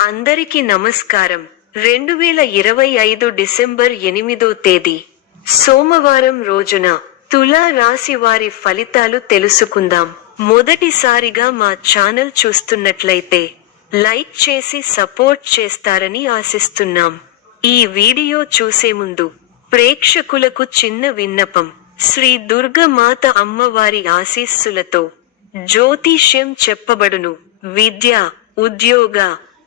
అందరికీ నమస్కారం. 2025 డిసెంబర్ 8వ తేదీ సోమవారం రోజున తులా రాశి వారి ఫలితాలు తెలుసుకుందాం. మొదటిసారిగా మా ఛానల్ చూస్తున్నట్లయితే లైక్ చేసి సపోర్ట్ చేస్తారని ఆశిస్తున్నాం. ఈ వీడియో చూసే ముందు ప్రేక్షకులకు చిన్న విన్నపం. శ్రీ దుర్గమాత అమ్మవారి ఆశీస్సులతో జ్యోతిష్యం చెప్పబడును. విద్య, ఉద్యోగ,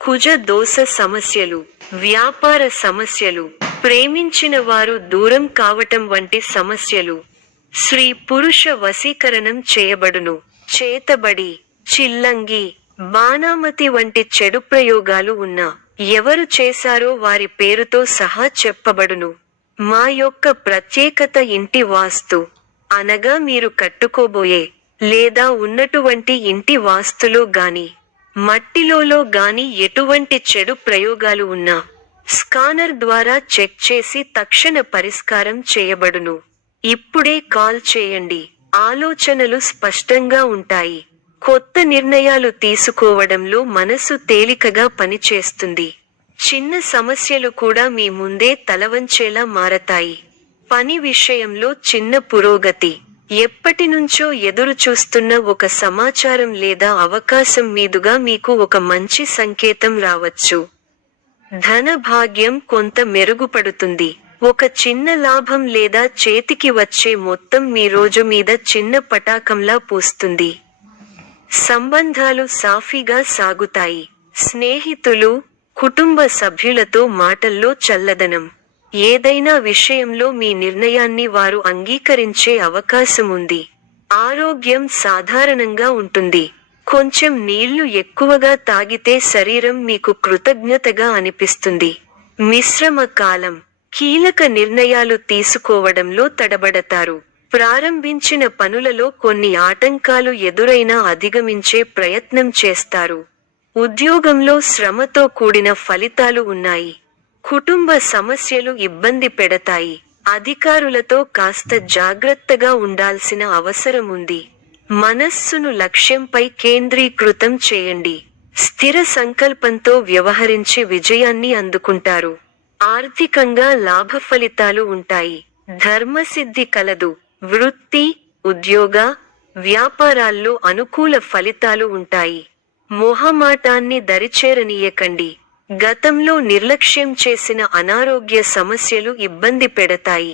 కుజ దోష సమస్యలు, వ్యాపార సమస్యలు, ప్రేమించిన వారు దూరం కావటం వంటి సమస్యలు, స్త్రీ పురుష వశీకరణం చేయబడును. చేతబడి, చిల్లంగి, బాణామతి వంటి చెడు ప్రయోగాలు ఉన్నా ఎవరు చేశారో వారి పేరుతో సహా చెప్పబడును. మా యొక్క ప్రత్యేకత ఇంటి వాస్తు అనగా మీరు కట్టుకోబోయే లేదా ఉన్నటువంటి ఇంటి వాస్తులో గాని మట్టిలో గాని ఎటువంటి చెడు ప్రయోగాలు ఉన్నా స్కానర్ ద్వారా చెక్ చేసి తక్షణ పరిష్కారం చేయబడును. ఇప్పుడే కాల్ చేయండి. ఆలోచనలు స్పష్టంగా ఉంటాయి. కొత్త నిర్ణయాలు తీసుకోవడంలో మనసు తేలికగా పనిచేస్తుంది. చిన్న సమస్యలు కూడా మీ ముందే తలవంచేలా మారతాయి. పని విషయంలో చిన్న పురోగతి, ఎప్పటినుంచో ఎదురు చూస్తున్న ఒక సమాచారం లేదా అవకాశం మీదుగా మీకు ఒక మంచి సంకేతం రావచ్చు. ధన భాగ్యం కొంత మెరుగుపడుతుంది. ఒక చిన్న లాభం లేదా చేతికి వచ్చే మొత్తం మీ రోజు మీద చిన్న పటాకంలా పూస్తుంది. సంబంధాలు సాఫీగా సాగుతాయి. స్నేహితులు, కుటుంబ సభ్యులతో మాటల్లో చల్లదనం. ఏదైనా విషయంలో మీ నిర్ణయాన్ని వారు అంగీకరించే అవకాశం ఉంది. ఆరోగ్యం సాధారణంగా ఉంటుంది. కొంచెం నీళ్లు ఎక్కువగా తాగితే శరీరం మీకు కృతజ్ఞతగా అనిపిస్తుంది. మిశ్రమ కాలం, కీలక నిర్ణయాలు తీసుకోవడంలో తడబడతారు. ప్రారంభించిన పనులలో కొన్ని ఆటంకాలు ఎదురైనా అధిగమించే ప్రయత్నం చేస్తారు. ఉద్యోగంలో శ్రమతో కూడిన ఫలితాలు ఉన్నాయి. కుటుంబ సమస్యలు ఇబ్బంది పెడతాయి. అధికారులతో కాస్త జాగ్రత్తగా ఉండాల్సిన అవసరం ఉంది. మనస్సును లక్ష్యంపై కేంద్రీకృతం చేయండి. స్థిర సంకల్పంతో వ్యవహరించి విజయాన్ని అందుకుంటారు. ఆర్థికంగా లాభ ఫలితాలు ఉంటాయి. ధర్మసిద్ధి కలదు. వృత్తి, ఉద్యోగ, వ్యాపారాల్లో అనుకూల ఫలితాలు ఉంటాయి. మొహమాటాన్ని దరిచేరనీయకండి. గతంలో నిర్లక్ష్యం చేసిన అనారోగ్య సమస్యలు ఇబ్బంది పెడతాయి.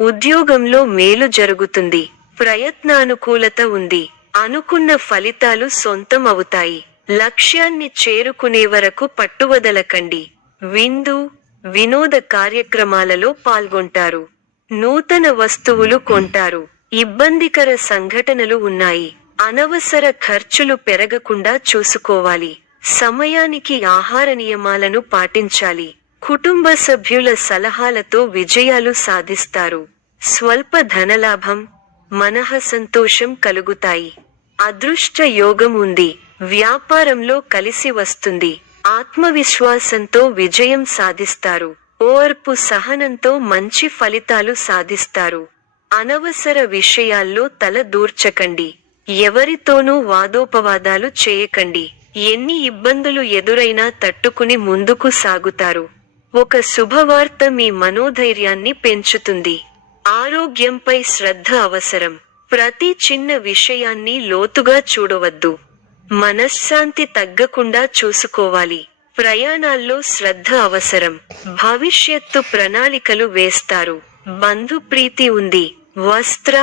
ఉద్యోగంలో మేలు జరుగుతుంది. ప్రయత్నానుకూలత ఉంది. అనుకున్న ఫలితాలు సొంతం అవుతాయి. లక్ష్యాన్ని చేరుకునే వరకు పట్టువదలకండి. విందు, వినోద కార్యక్రమాలలో పాల్గొంటారు. నూతన వస్తువులు కొంటారు. ఇబ్బందికర సంఘటనలు ఉన్నాయి. అనవసర ఖర్చులు పెరగకుండా చూసుకోవాలి. సమయానికి ఆహార నియమాలను పాటించాలి. కుటుంబ సభ్యుల సలహాలతో విజయాలు సాధిస్తారు. స్వల్ప ధనలాభం, మనః సంతోషం కలుగుతాయి. అదృష్ట యోగం ఉంది. వ్యాపారంలో కలిసి వస్తుంది. ఆత్మవిశ్వాసంతో విజయం సాధిస్తారు. ఓర్పు సహనంతో మంచి ఫలితాలు సాధిస్తారు. అనవసర విషయాల్లో తల దూర్చకండి. ఎవరితోనూ వాదోపవాదాలు చేయకండి. ఎన్ని ఇబ్బందులు ఎదురైనా తట్టుకుని ముందుకు సాగుతారు. ఒక శుభవార్త మీ మనోధైర్యాన్ని పెంచుతుంది. ఆరోగ్యంపై శ్రద్ధ అవసరం. ప్రతి చిన్న విషయాన్ని లోతుగా చూడవద్దు. మనశ్శాంతి తగ్గకుండా చూసుకోవాలి. ప్రయాణాల్లో శ్రద్ధ అవసరం. భవిష్యత్తు ప్రణాళికలు వేస్తారు. బంధుప్రీతి ఉంది. వస్త్ర,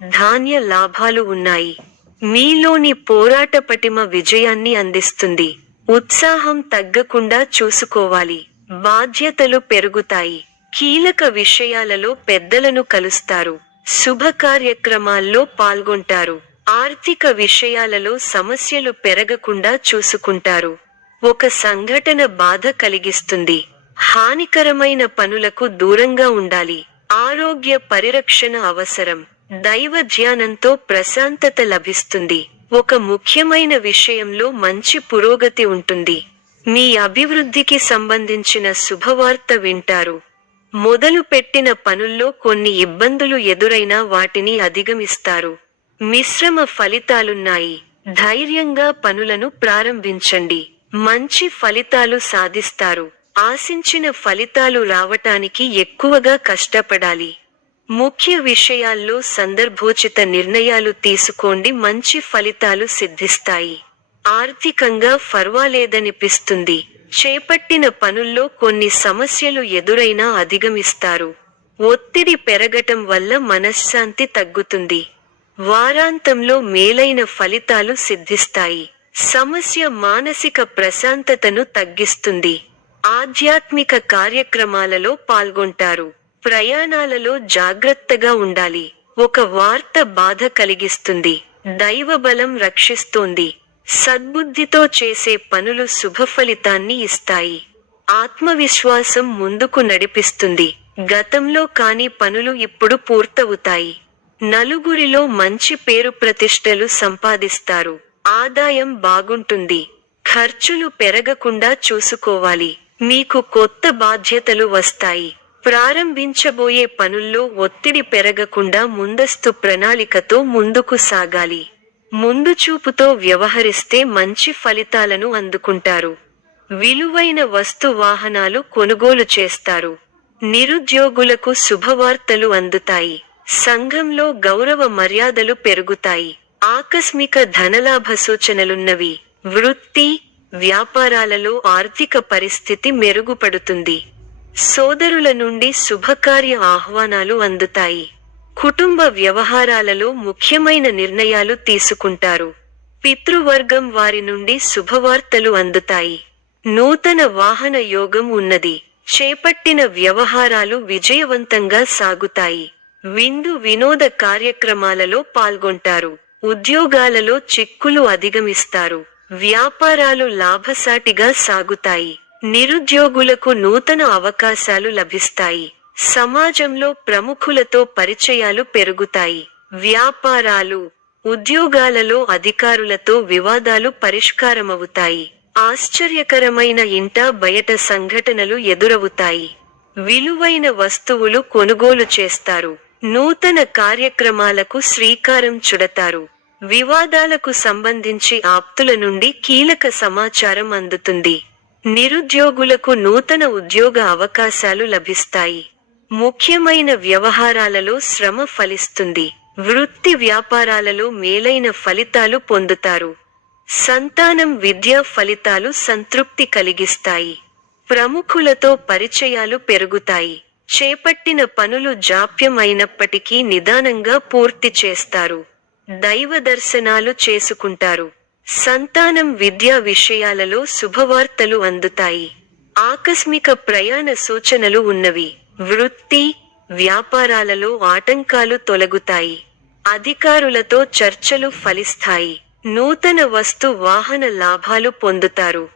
ధాన్య లాభాలు ఉన్నాయి. మీలోని పోరాట పటిమ విజయాన్ని అందిస్తుంది. ఉత్సాహం తగ్గకుండా చూసుకోవాలి. బాధ్యతలు పెరుగుతాయి. కీలక విషయాలలో పెద్దలను కలుస్తారు. శుభ కార్యక్రమాల్లో పాల్గొంటారు. ఆర్థిక విషయాలలో సమస్యలు పెరగకుండా చూసుకుంటారు. ఒక సంఘటన బాధ కలిగిస్తుంది. హానికరమైన పనులకు దూరంగా ఉండాలి. ఆరోగ్య పరిరక్షణ అవసరం. దైవ ధ్యానంతో ప్రశాంతత లభిస్తుంది. ఒక ముఖ్యమైన విషయంలో మంచి పురోగతి ఉంటుంది. మీ అభివృద్ధికి సంబంధించిన శుభవార్త వింటారు. మొదలు పెట్టిన పనుల్లో కొన్ని ఇబ్బందులు ఎదురైనా వాటిని అధిగమిస్తారు. మిశ్రమ ఫలితాలున్నాయి. ధైర్యంగా పనులను ప్రారంభించండి. మంచి ఫలితాలు సాధిస్తారు. ఆశించిన ఫలితాలు రావటానికి ఎక్కువగా కష్టపడాలి. ముఖ్య విషయాల్లో సందర్భోచిత నిర్ణయాలు తీసుకోండి, మంచి ఫలితాలు సిద్ధిస్తాయి. ఆర్థికంగా పర్వాలేదనిపిస్తుంది. చేపట్టిన పనుల్లో కొన్ని సమస్యలు ఎదురైనా అధిగమిస్తారు. ఒత్తిడి పెరగటం వల్ల మనశ్శాంతి తగ్గుతుంది. వారాంతంలో మేలైన ఫలితాలు సిద్ధిస్తాయి. సమస్య మానసిక ప్రశాంతతను తగ్గిస్తుంది. ఆధ్యాత్మిక కార్యక్రమాలలో పాల్గొంటారు. ప్రయాణాలలో జాగ్రత్తగా ఉండాలి. ఒక వార్త బాధ కలిగిస్తుంది. దైవబలం రక్షిస్తోంది. సద్బుద్ధితో చేసే పనులు శుభఫలితాన్ని ఇస్తాయి. ఆత్మవిశ్వాసం ముందుకు నడిపిస్తుంది. గతంలో కాని పనులు ఇప్పుడు పూర్తవుతాయి. నలుగురిలో మంచి పేరు ప్రతిష్టలు సంపాదిస్తారు. ఆదాయం బాగుంటుంది. ఖర్చులు పెరగకుండా చూసుకోవాలి. మీకు కొత్త బాధ్యతలు వస్తాయి. ప్రారంభించబోయే పనుల్లో ఒత్తిడి పెరగకుండా ముందస్తు ప్రణాళికతో ముందుకు సాగాలి. ముందు చూపుతో వ్యవహరిస్తే మంచి ఫలితాలను అందుకుంటారు. విలువైన వస్తు వాహనాలు కొనుగోలు చేస్తారు. నిరుద్యోగులకు శుభవార్తలు అందుతాయి. సంఘంలో గౌరవ మర్యాదలు పెరుగుతాయి. ఆకస్మిక ధనలాభ సూచనలున్నవి. వృత్తి, వ్యాపారాలలో ఆర్థిక పరిస్థితి మెరుగుపడుతుంది. సోదరుల నుండి శుభకార్య ఆహ్వానాలు అందుతాయి. కుటుంబ వ్యవహారాలలో ముఖ్యమైన నిర్ణయాలు తీసుకుంటారు. పితృవర్గం వారి నుండి శుభవార్తలు అందుతాయి. నూతన వాహన యోగం ఉన్నది. చేపట్టిన వ్యవహారాలు విజయవంతంగా సాగుతాయి. విందు వినోద కార్యక్రమాలలో పాల్గొంటారు. ఉద్యోగాలలో చిక్కులు అధిగమిస్తారు. వ్యాపారాలు లాభసాటిగా సాగుతాయి. నిరుద్యోగులకు నూతన అవకాశాలు లభిస్తాయి. సమాజంలో ప్రముఖులతో పరిచయాలు పెరుగుతాయి. వ్యాపారాలు, ఉద్యోగాలలో అధికారులతో వివాదాలు పరిష్కారమవుతాయి. ఆశ్చర్యకరమైన ఇంటా బయట సంఘటనలు ఎదురవుతాయి. విలువైన వస్తువులు కొనుగోలు చేస్తారు. నూతన కార్యక్రమాలకు శ్రీకారం చుడతారు. వివాదాలకు సంబంధించి ఆప్తుల నుండి కీలక సమాచారం అందుతుంది. నిరుద్యోగులకు నూతన ఉద్యోగ అవకాశాలు లభిస్తాయి. ముఖ్యమైన వ్యవహారాలలో శ్రమ ఫలిస్తుంది. వృత్తి వ్యాపారాలలో మేలైన ఫలితాలు పొందుతారు. సంతానం విద్యా ఫలితాలు సంతృప్తి కలిగిస్తాయి. ప్రముఖులతో పరిచయాలు పెరుగుతాయి. చేపట్టిన పనులు జాప్యం అయినప్పటికీ నిదానంగా పూర్తి చేస్తారు. దైవ దర్శనాలు చేసుకుంటారు. సంతానం విద్యా విషయాలలో శుభవార్తలు అందుతాయి. ఆకస్మిక ప్రయాణ సూచనలు ఉన్నవి. వృత్తి, వ్యాపారాలలో ఆటంకాలు తొలగుతాయి. అధికారులతో చర్చలు ఫలిస్తాయి. నూతన వస్తు వాహన లాభాలు పొందుతారు.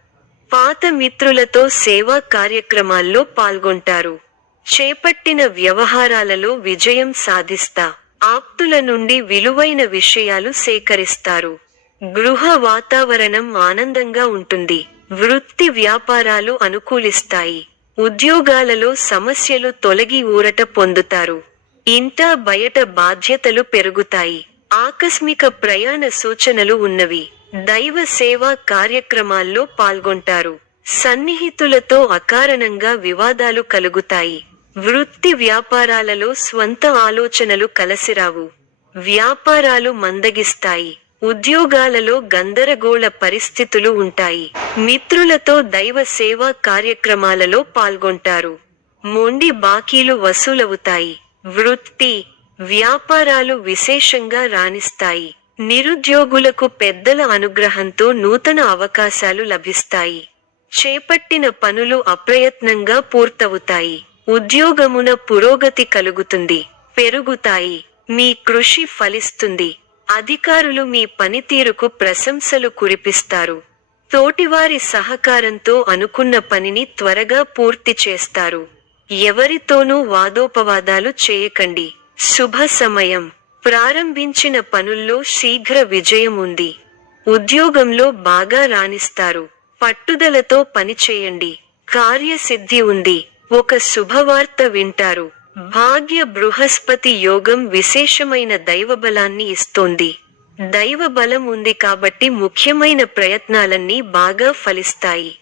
పాత మిత్రులతో సేవా కార్యక్రమాల్లో పాల్గొంటారు. చేపట్టిన వ్యవహారాలలో విజయం సాధిస్తా. ఆప్తుల నుండి విలువైన విషయాలు సేకరిస్తారు. గృహ వాతావరణం ఆనందంగా ఉంటుంది. వృత్తి వ్యాపారాలు అనుకూలిస్తాయి. ఉద్యోగాలలో సమస్యలు తొలగి ఊరట పొందుతారు. ఇంటా బయట బాధ్యతలు పెరుగుతాయి. ఆకస్మిక ప్రయాణ సూచనలు ఉన్నవి. దైవ సేవా కార్యక్రమాల్లో పాల్గొంటారు. సన్నిహితులతో అకారణంగా వివాదాలు కలుగుతాయి. వృత్తి వ్యాపారాలలో స్వంత ఆలోచనలు కలసిరావు. వ్యాపారాలు మందగిస్తాయి. ఉద్యోగాలలో గందరగోళ పరిస్థితులు ఉంటాయి. మిత్రులతో దైవ సేవా కార్యక్రమాలలో పాల్గొంటారు. మొండి బాకీలు వసూలవుతాయి. వృత్తి, వ్యాపారాలు విశేషంగా రాణిస్తాయి. నిరుద్యోగులకు పెద్దల అనుగ్రహంతో నూతన అవకాశాలు లభిస్తాయి. చేపట్టిన పనులు అప్రయత్నంగా పూర్తవుతాయి. ఉద్యోగమున పురోగతి కలుగుతుంది, పెరుగుతాయి. మీ కృషి ఫలిస్తుంది. అధికారులు మీ పనితీరుకు ప్రశంసలు కురిపిస్తారు. తోటివారి సహకారంతో అనుకున్న పనిని త్వరగా పూర్తి చేస్తారు. ఎవరితోనూ వాదోపవాదాలు చేయకండి. శుభ సమయం. ప్రారంభించిన పనుల్లో శీఘ్ర విజయం ఉంది. ఉద్యోగంలో బాగా రాణిస్తారు. పట్టుదలతో పనిచేయండి. కార్యసిద్ధి ఉంది. ఒక శుభవార్త వింటారు. భాగ్య బృహస్పతి యోగం విశేషమైన దైవబలాన్ని ఇస్తోంది. దైవ బలం ఉంది కాబట్టి ముఖ్యమైన ప్రయత్నాలన్నీ బాగా ఫలిస్తాయి.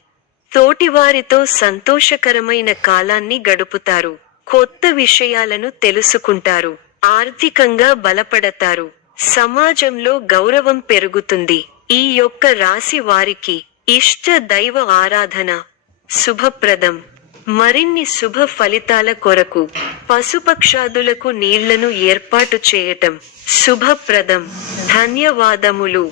తోటివారితో సంతోషకరమైన కాలాన్ని గడుపుతారు. కొత్త విషయాలను తెలుసుకుంటారు. ఆర్థికంగా బలపడతారు. సమాజంలో గౌరవం పెరుగుతుంది. ఈ యొక్క రాశి వారికి ఇష్ట దైవ ఆరాధన శుభప్రదం. మరిన్ని శుభ ఫలితాల కొరకు పశుపక్షాదులకు నీళ్లను ఏర్పాటు చేయటం శుభప్రదం. ధన్యవాదములు.